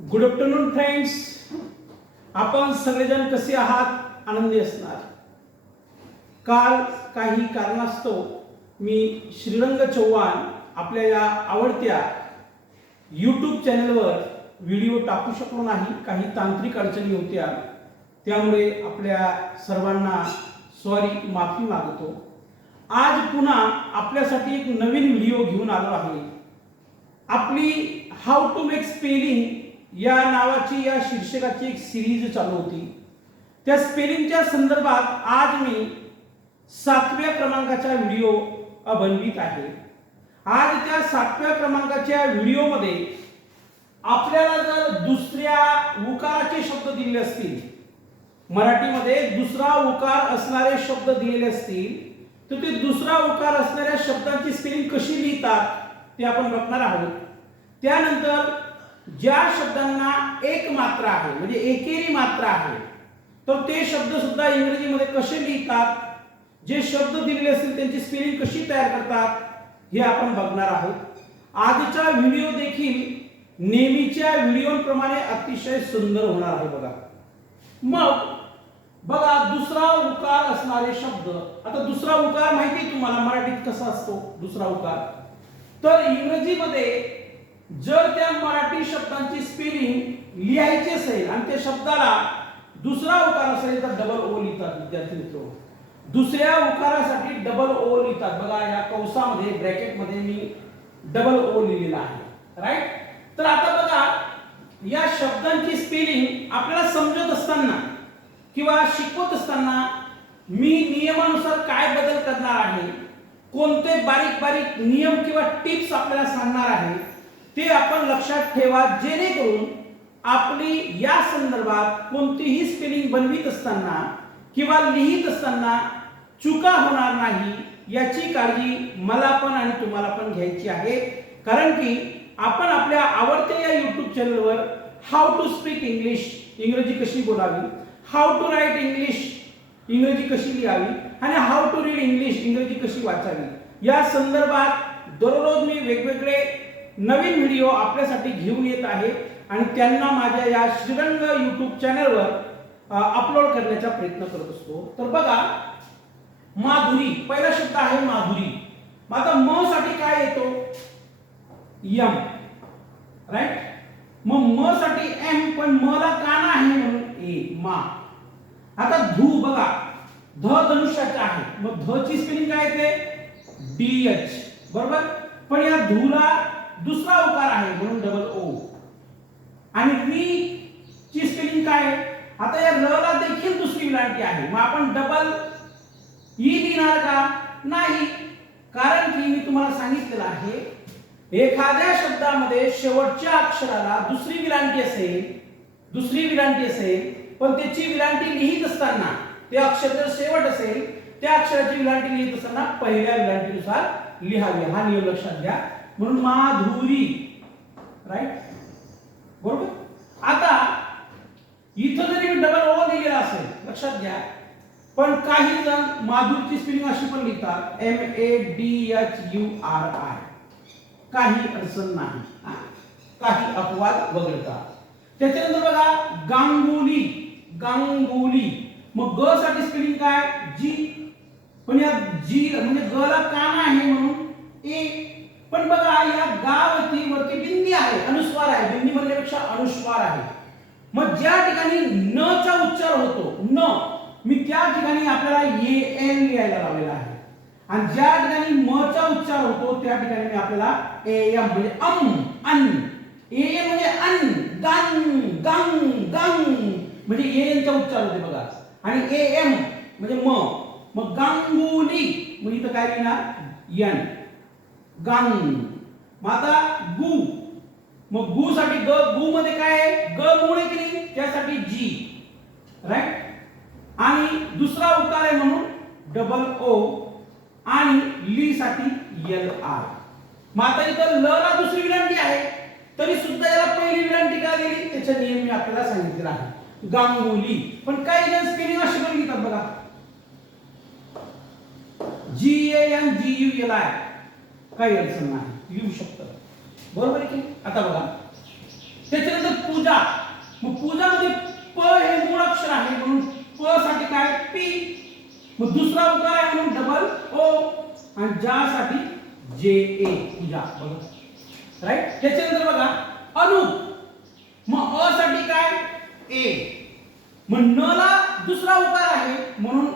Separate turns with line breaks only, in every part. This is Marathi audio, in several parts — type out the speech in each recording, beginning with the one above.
गुड आफ्टरनून फ्रेंड्स आपण सगळेजण कसे आहात? आनंदी असणार. काल काही कारणास्तव मी श्रीरंग चव्हाण आपल्या या आवडत्या यूट्यूब चॅनलवर व्हिडिओ टाकू शकलो नाही. काही तांत्रिक अडचणी होत्या. त्यामुळे आपल्या सर्वांना सॉरी माफी मागतो. आज पुन्हा आपल्यासाठी एक नवीन व्हिडिओ घेऊन आलो आहे. आपली हाऊ टू मेक स्पेलिंग या नावाची या शीर्षकाची एक सिरीज चालू होती. त्या स्पेलिंगच्या संदर्भात आज मी सातव्या क्रमांकाचा व्हिडिओ बनवित आहे. आज त्या सातव्या क्रमांकाच्या व्हिडिओमध्ये आपल्याला जर दुसऱ्या उकाराचे शब्द दिलेले असतील मराठीमध्ये दुसरा उकार असणारे शब्द दिलेले असतील तर ते दुसरा उकार असणाऱ्या शब्दांची स्पेलिंग कशी लिहितात ते आपण बघणार आहोत. त्यानंतर ज्या शब्दांना एक मात्रा आहे म्हणजे एकेरी मात्रा आहे तर ते शब्द सुद्धा इंग्रजीमध्ये कसे लिहितात? जे शब्द दिलेले असतील त्यांची स्पेलिंग कशी तयार करतात? हे आपण बघणार आहोत. आजचा व्हिडिओ देखील नेहमीच्या व्हिडिओप्रमाणे अतिशय सुंदर होणार आहे बघा. मग बघा दुसरा उकार असणारे शब्द. आता दुसरा उकार माहिती तुम्हाला मराठीत कसा असतो? दुसरा उकार. तर इंग्रजीमध्ये जर त्या मराठी शब्दांची स्पेलिंग लिहायची असेल आणि त्या शब्दाला दुसरा उकार असेल तर डबल ओ लिहितात विद्यार्थी मित्र. दुसऱ्या उकारासाठी डबल ओ लिहितात. बघा या कंसामध्ये ब्रॅकेटमध्ये मी डबल ओ लिहिलेला आहे. राईट तर आता बघा या शब्दांची स्पेलिंग आपल्याला समजत असताना किंवा शिकवत असताना मी नियमानुसार काय बदल करणार आहे? कोणते बारीक बारीक नियम किंवा टिप्स आपल्याला सांगणार आहे? ते आपण लक्षात ठेवा जेणेकरून आपली या संदर्भात कोणतीही स्पेलिंग बनवित असताना किंवा लिहित असताना चुका होणार नाही याची काळजी मला पण आणि तुम्हाला पण घ्यायची आहे. कारण की आपण आपल्या आवडत्या या यूट्यूब चॅनलवर हाऊ टू स्पीक इंग्लिश इंग्रजी कशी बोलावी हाऊ टू राईट इंग्लिश इंग्रजी कशी लिहावी आणि हाऊ टू रीड इंग्लिश इंग्रजी कशी वाचावी या संदर्भात दररोज मी वेगवेगळे नवीन व्हिडिओ आपल्यासाठी घेऊन येत आहे आणि त्यांना माझ्या या श्रीरंग युट्यूब चॅनलवर अपलोड करण्याचा प्रयत्न करत असतो. तर बघा माधुरी पहिला शब्द आहे माधुरी. आता म साठी काय येतो? यम. राईट मग म साठी एम पण म ला काना आहे म्हणून ए मा. आता धू बघा ध धनुष्याचा आहे. मग ध ची स्पेलिंग काय येते? D H. बरोबर? पण या धूला दुसरा उकार आहे म्हणून डबल ओ आणि री ची स्पेलिंग काय आहे? आता या र ला देखील दुसरी विलांटी आहे. मग आपण डबल ई e लिहिणार का? नाही. कारण की मी तुम्हाला सांगितलेलं आहे एखाद्या शब्दामध्ये शेवटच्या अक्षराला दुसरी विलांटी असेल दुसरी विलांटी असेल पण त्याची विलांटी लिहित असताना ते अक्षर जर शेवट असेल त्या अक्षराची विलांटी लिहित असताना पहिल्या विलांटीनुसार लिहावी. हा नियम लक्षात घ्या. म्हणून माधुरी. राईट बरोबर? आता इथं जरी डबल ओ लिहिलेला असेल लक्षात घ्या. पण काही जण माधुरीची स्पेलिंग अशी पण लिहितात M A D H U R I काही अडचण नाही. हा. काही अपवाद वगळतात त्याच्यानंतर बघा गांगुली. गांगुली. मग ग साठी स्पेलिंग काय? जी. पण या जी म्हणजे ग ला कान आहे म्हणून ए पण बघा या गावती वरती बिंदी आहे अनुस्वार आहे. बिंदी म्हणण्यापेक्षा अनुस्वार आहे. मग ज्या ठिकाणी न चा उच्चार होतो न मी त्या ठिकाणी आपल्याला ए एन लिहायला लावलेला आहे. आणि ज्या ठिकाणी म चा उच्चार होतो त्या ठिकाणी मी आपल्याला ए एम म्हणजे अम अन. ए एम म्हणजे अन गंग गंग गंग. म्हणजे ए एन चा उच्चार होते बघा. आणि ए एम म्हणजे म. मग गांगुली मग इथं काय लिहिणार? यन. गांग. मग आता गु. मग गु साठी ग गु मध्ये काय आहे? ग मूळ आहे की नाही त्यासाठी जी राईट आणि दुसरा उकार आहे म्हणून डबल ओ आणि ली साठी एल आर मग आता इथं ल ला दुसरी विनंती आहे. तरी सुद्धा याला पहिली विनंती का दिली? त्याचा नियम मी आपल्याला सांगितलेला आहे गांगुली. पण काही जण स्पेलिंग अशी पण घेतात बघा. G A N G U L I काही अडचण नाही. लिहू शकतं. बरोबर आहे की आता बघा. त्याच्यानंतर पूजा. मग पूजा म्हणजे प हे मूळ अक्षर आहे म्हणून प साठी काय? पी मग दुसरा उकार आहे म्हणून डबल ओ आणि ज्यासाठी जे ए पूजा. बघा राईट त्याच्यानंतर बघा. अनु मग अ साठी काय? ए मग न ला दुसरा उकार आहे म्हणून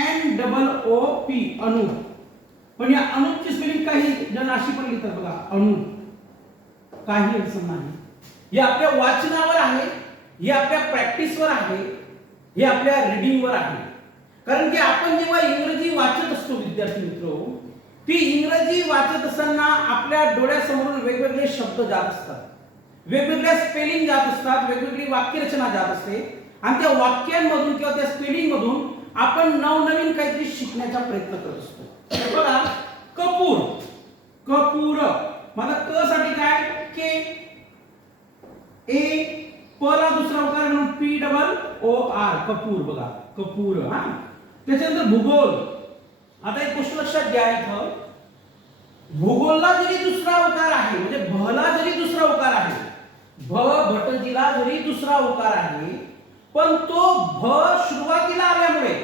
एन डबल ओ पी अनु पण या अणूची स्पेलिंग काही जण अशी पण लिहितात बघा अणू. काही अडचण नाही. हे आपल्या वाचनावर आहे हे आपल्या प्रॅक्टिसवर आहे हे आपल्या रिडिंगवर आहे. कारण की आपण जेव्हा इंग्रजी वाचत असतो विद्यार्थी मित्र ती इंग्रजी वाचत असताना आपल्या डोळ्यासमोरून वेगवेगळे शब्द जात असतात. वेगवेगळ्या स्पेलिंग जात असतात वेगवेगळी वाक्यरचना जात असते. आणि त्या वाक्यांमधून किंवा त्या स्पेलिंगमधून आपण नवनवीन काहीतरी शिकण्याचा प्रयत्न करत असतो. बघा कपूर. कपूर. मला क साठी काय? के ए प ला दुसरा उकार म्हणून P double O R Kapoor बघा कपूर हा. त्याच्यानंतर भूगोल. आता एक गोष्ट लक्षात घ्या इथं. भूगोलला जरी दुसरा उकार आहे म्हणजे भला जरी दुसरा उकार आहे भ भटजीला जरी दुसरा उकार आहे पण तो भ सुरुवातीला आल्यामुळे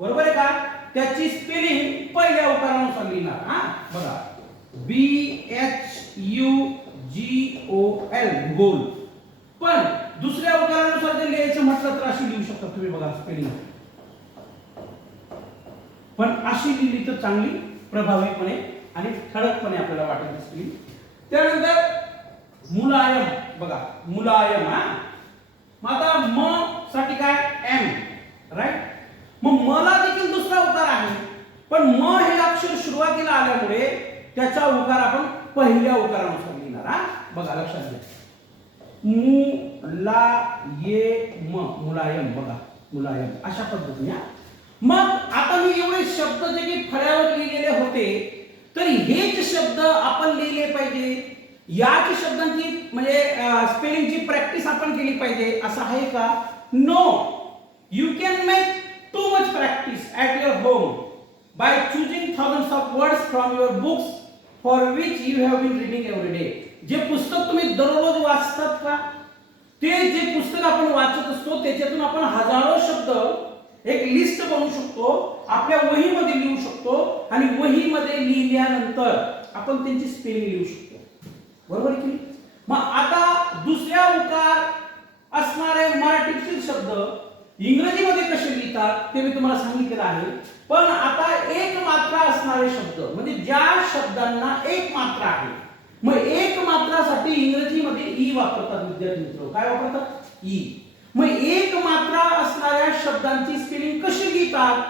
बरोबर आहे का? त्याची स्पेलिंग पहिल्या अवकारानुसार लिहिणार हा? बघा. B H U G O L गोल. पण दुसऱ्या अवकारानुसार जर लिहायचं म्हटलं तर अशी लिहू शकता तुम्ही बघा स्पेलिंग पण अशी लिहिली तर चांगली प्रभावीपणे आणि ठळकपणे आपल्याला वाटत असतील त्यानंतर मुलायम बघा मुलायम हा? आता म साठी काय? एम राईट मग मला देखील दुसरा उकार आहे. पण म हे अक्षर सुरुवातीला आल्यामुळे त्याचा उकार आपण पहिल्या उकारानुसार लिहिणार हा? बघा लक्षात घ्या. मु ला ये म मुलायम बघा मुलायम अशा पद्धतीने मग आता मी एवढे शब्द जे की फळ्यावर लिहिलेले होते तर हेच शब्द आपण लिहिले पाहिजे. याच शब्दांची म्हणजे स्पेलिंगची प्रॅक्टिस आपण केली पाहिजे असं आहे का? No you can make too much practice at your home by choosing thousands of words from your books for which you have been reading every day जे पुस्तक तुम्ही दररोज वाचतात का? ते जे पुस्तक आपण वाचत असतो त्याच्यातून आपण हजारो शब्द एक लिस्ट बनवू शकतो आपल्या वहीमध्ये लिहू शकतो आणि वहीमध्ये लिहिल्यानंतर आपण त्यांची स्पेलिंग लिहू शकतो. बरोबर की मग आता दुसऱ्या उकार असणारे मराठीतील शब्द इंग्रजीमध्ये कसे लिहितात ते मी तुम्हाला सांगितलेलं आहे. पण आता एक मात्रा असणारे शब्द म्हणजे ज्या शब्दांना एक मात्रा आहे मग एक मात्रासाठी इंग्रजीमध्ये ई वापरतात विद्यार्थी मित्र. काय वापरतात? ई. मग एक मात्रा असणाऱ्या शब्दांची स्पेलिंग कशी लिहितात?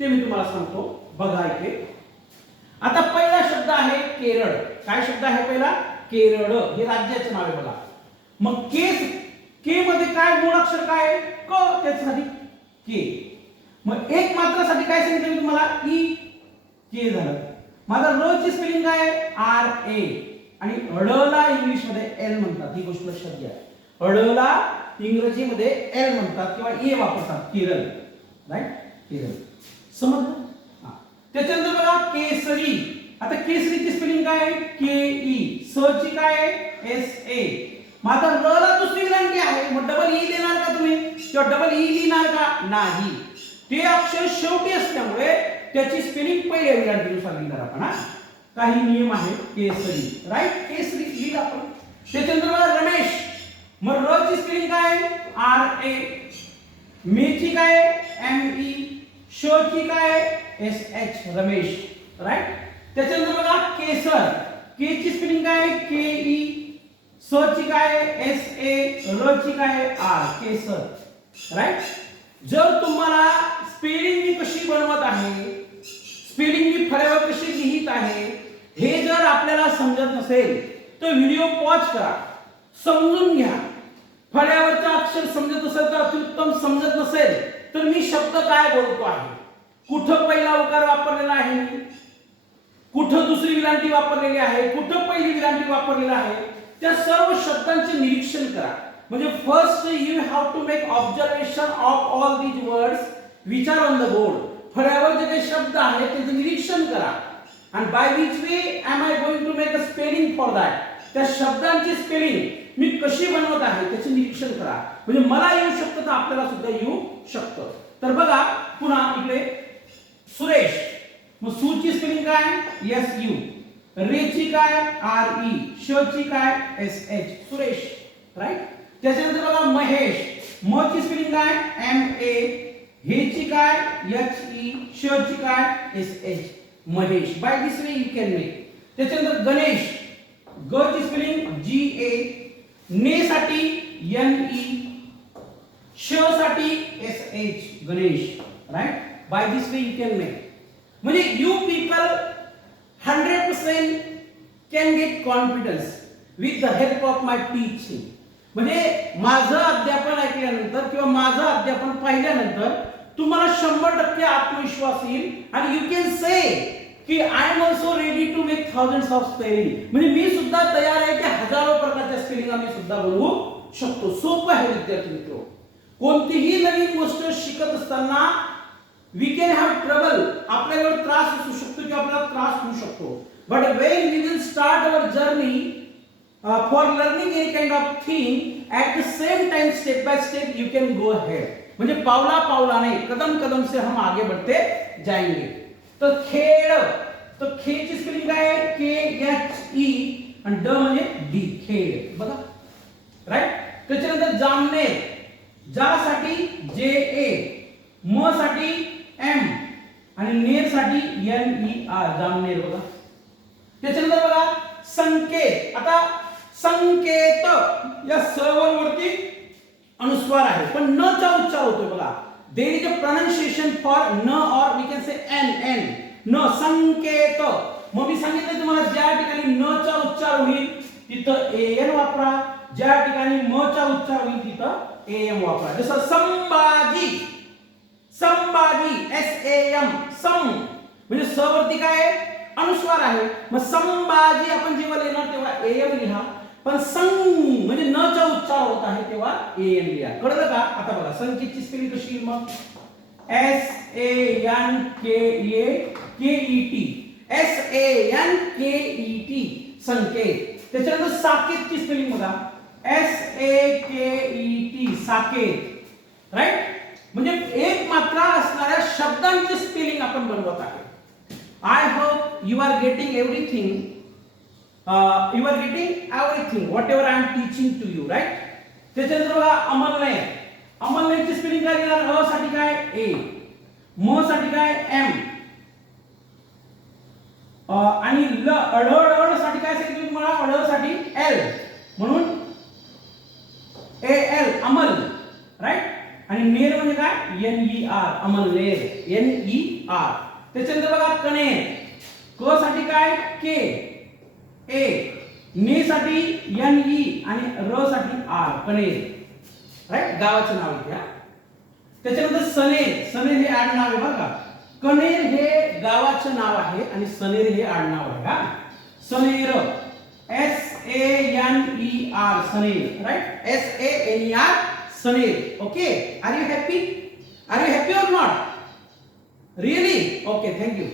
ते मी तुम्हाला सांगतो. बघा इथे. आता पहिला शब्द आहे केरळ. काय शब्द आहे पहिला? केरळ. हे राज्याचे नाव आहे बघा. मग केस के मध्ये काय मूळ अक्षर काय क. त्याच्यासाठी के. मग एक मात्रासाठी काय सांगितलं मी तुम्हाला? ई. के झालं. माझा र ची स्पेलिंग काय आहे? R A. आणि अडला इंग्लिशमध्ये एल म्हणतात. ही गोष्ट लक्षात घ्या. ला इंग्रजीमध्ये एल म्हणतात किंवा ए वापरतात. केरळ. राईट केरळ. समजलं? त्याच्यानंतर बघा केसरी. आता केसरीची स्पेलिंग काय आहे? K E. स ची काय आहे? S A. मग आता र ला दुसरी ग्रंथी आहे. मग डबल ई लिहिणार का तुम्ही? किंवा डबल ई e लिहिणार का? नाही. ते अक्षर शेवटी असल्यामुळे त्याची स्पेलिंग पहिल्या विलांटीनुसार लिहिणार आपण हा? काही नियम आहेत केसरी. राईट केसरी लिहिलं आपण. त्याच्यानंतर बघा रमेश. मग र ची स्पेलिंग काय आर ए मेची काय एम ई श ची काय एस एच रमेश. राईट त्याच्यानंतर बघा केसर. के ची स्पेलिंग काय के ई स ची काय एस ए र ची काय आर केसर. राईट जर तुम्हाला स्पेलिंग मी कशी बनवत आहे स्पेलिंग मी फळ्यावर कशी लिहित आहे हे जर आपल्याला समजत नसेल तर व्हिडिओ पॉज करा. समजून घ्या. फळ्यावरचं अक्षर समजत असेल तर अत्युत्तम समजत नसेल तर मी शब्द काय बोलतो आहे? कुठं पहिला उकार वापरलेला आहे कुठं दुसरी विलांटी वापरलेली आहे? कुठं पहिली विलांटी वापरलेला आहे? त्या सर्व शब्दांचे निरीक्षण करा. म्हणजे first you have to make observation of all these words which are on the board फळ्यावर जे काही शब्द आहेत त्याचं निरीक्षण करा. आणि by which way am I going to make a spelling for that त्या शब्दांची स्पेलिंग मी कशी बनवत आहे त्याचे निरीक्षण करा. म्हणजे मला येऊ शकतं तर आपल्याला सुद्धा येऊ शकतं. तर बघा पुन्हा इकडे सुरेश. मग सूची स्पेलिंग काय? एस यू रेची काय? आर ई श ची काय? S H Suresh. राईट त्याच्यानंतर बघा महेश. म ची स्पेलिंग काय? एम ए हे ची काय? एच ई श ची काय? S H Mahesh. By this way you can make त्याच्यानंतर गणेश. ग ची स्पेलिंग जी ए ने साठी एन ई श साठी S H Ganesh. Right by this way you can make म्हणजे you people hundred percent can get confidence with the help of my teaching म्हणजे माझं अध्यापन ऐकल्यानंतर किंवा माझं अध्यापन पाहिल्यानंतर तुम्हाला शंभर टक्के आत्मविश्वास येईल आणि यू कॅन से की I am also ready to make thousand of spelling म्हणजे मी सुद्धा तयार आहे की हजारो प्रकारच्या स्पेलिंग आम्ही सुद्धा बनवू शकतो. सोपं आहे विद्यार्थी मित्र. कोणतीही नवीन गोष्ट शिकत असताना वी कॅन हॅव ट्रबल आपल्याला त्रास असू शकतो किंवा आपल्याला त्रास होऊ शकतो but when we will start our journey for learning any kind of thing at the same time step by step you can go head म्हणजे पावला पावलाने कदम कदम से हम आगे बढ़ते जाएँगे. तो खेळ तो खेची स्पेलिंग काय आहे के एच ई आणि ड म्हणजे डी खेळ बघा राईट त्याच्यानंतर जामनेर. जासाठी जे ए म साठी एम आणि नेरसाठी एन ई आर जामनेर बघा. त्याच्यानंतर बघा संकेत. आता संकेत या सर्व वरती अनुस्वार आहे. पण न चा उच्चार होतोय बघा. There is a pronunciation for न or we can say N N न संकेत. मग मी सांगितलं तुम्हाला ज्या ठिकाणी न चा उच्चार होईल तिथं ए एन वापरा. ज्या ठिकाणी म चा उच्चार होईल तिथं ए एम वापरा. जसं Sambhaji. Sambhaji S A M सम. म्हणजे स वरती काय आहे? अनुस्वार आहे. मग संभाजी आपण जेव्हा लिहिणार तेव्हा ए एम लिहा. पण सं म्हणजे न चा उच्चार होत आहे तेव्हा ए एम लिहा. कळलं का? आता बघा संकेतची स्पेलिंग कशी मग? S A N K A K E T S A N K E T Sanket. त्याच्यानंतर साकेतची स्पेलिंग बघा. S A K E T Saket. Right म्हणजे एक मात्रा असणाऱ्या शब्दांची स्पेलिंग आपण बनवत आहे. I hope you are getting everything you are getting everything whatever I am teaching to you right त्याच्यानंतर बघा अमलनय अमलनयची स्पेलिंग काय लिहिणार अ साठी काय? ए. म साठी काय? एम. आणि ल अढळसाठी काय सांगितलं तुम्हाला? अडळसाठी एल. म्हणून ए एल अमल. आणि नेर म्हणजे काय? एन ई आर अमल नेर एन ई आर त्याच्यानंतर बघा कणे क साठी काय? के ए ने साठी एन ई आणि र साठी आर कणेर राईट गावाचं नाव घ्या. त्याच्यानंतर सनेर. सनेर हे आडनाव आहे बघा. कणेर हे गावाचं नाव आहे आणि सनेर हे आडनाव आहे हा. Saner. S A N E R Saner. Right S A N E R Saner okay are you happy are you happy or not really okay thank you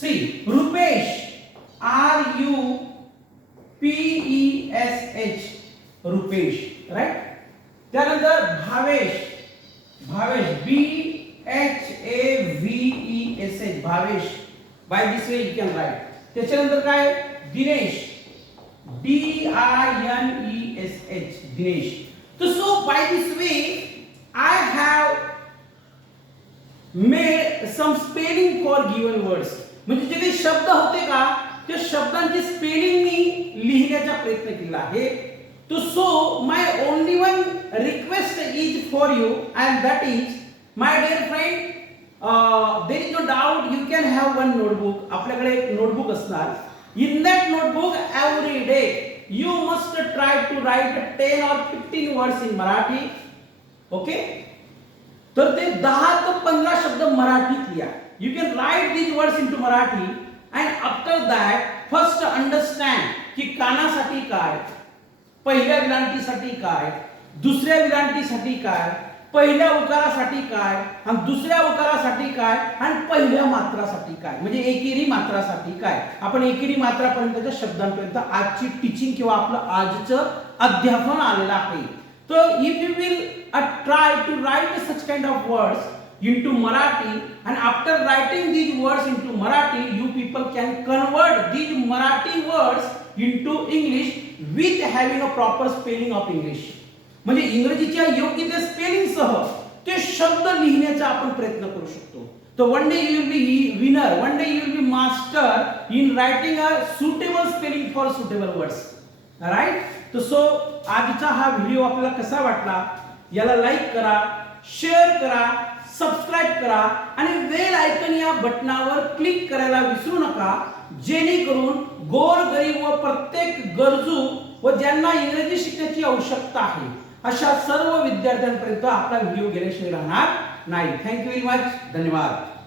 see Rupesh R U P E S H Rupesh right त्यानंतर Bhavesh Bhavesh B H A V E S H Bhavesh by this way you can write त्याच्यानंतर काय? Dinesh D I N E S H Dinesh. तो so by this way I have made some spelling for given words म्हणजे जे काही शब्द होते का त्या शब्दांची स्पेलिंग मी लिहिण्याचा प्रयत्न केला आहे. तो so my only one request is for you and that is my dear friend there is no doubt you can have one notebook आपल्याकडे एक नोटबुक असणार. In that notebook every day you must try to write ten or fifteen words in Marathi okay तर ते दहा ते पंधरा शब्द मराठीत लिहा you can write these words in to Marathi and after that first understand की कानासाठी काय, पहिल्या विरांतीसाठी काय, दुसऱ्या विरांतीसाठी काय पहिल्या उतारासाठी काय? आणि दुसऱ्या उतारासाठी काय? आणि पहिल्या मात्रासाठी काय? म्हणजे एकेरी मात्रासाठी काय? आपण एकेरी मात्रापर्यंतच्या शब्दांपर्यंत आजची टीचिंग किंवा आपलं आजचं अध्यापन आलेलं आहे. तर if you will try to write such kind of words in to Marathi and after writing these words in to Marathi you people can convert these Marathi words in to English with having a proper spelling of English म्हणजे इंग्रजीच्या योग्य त्या स्पेलिंग सह ते शब्द लिहिण्याचा आपण प्रयत्न करू शकतो. तर one day you will be winner one day you will be master in writing a suitable spelling for suitable words right तर सो आजचा हा व्हिडिओ आपल्याला कसा वाटला? याला लाईक करा शेअर करा सबस्क्राईब करा आणि वेल आयकन या बटनावर क्लिक करायला विसरू नका. जेणेकरून गोर गरीब व प्रत्येक गरजू व ज्यांना इंग्रजी शिकण्याची आवश्यकता आहे अशा सर्व विद्यार्थ्यांपर्यंत आपला व्हिडिओ गेल्याशिवाय राहणार नाही. थँक्यू व्हेरी मच धन्यवाद.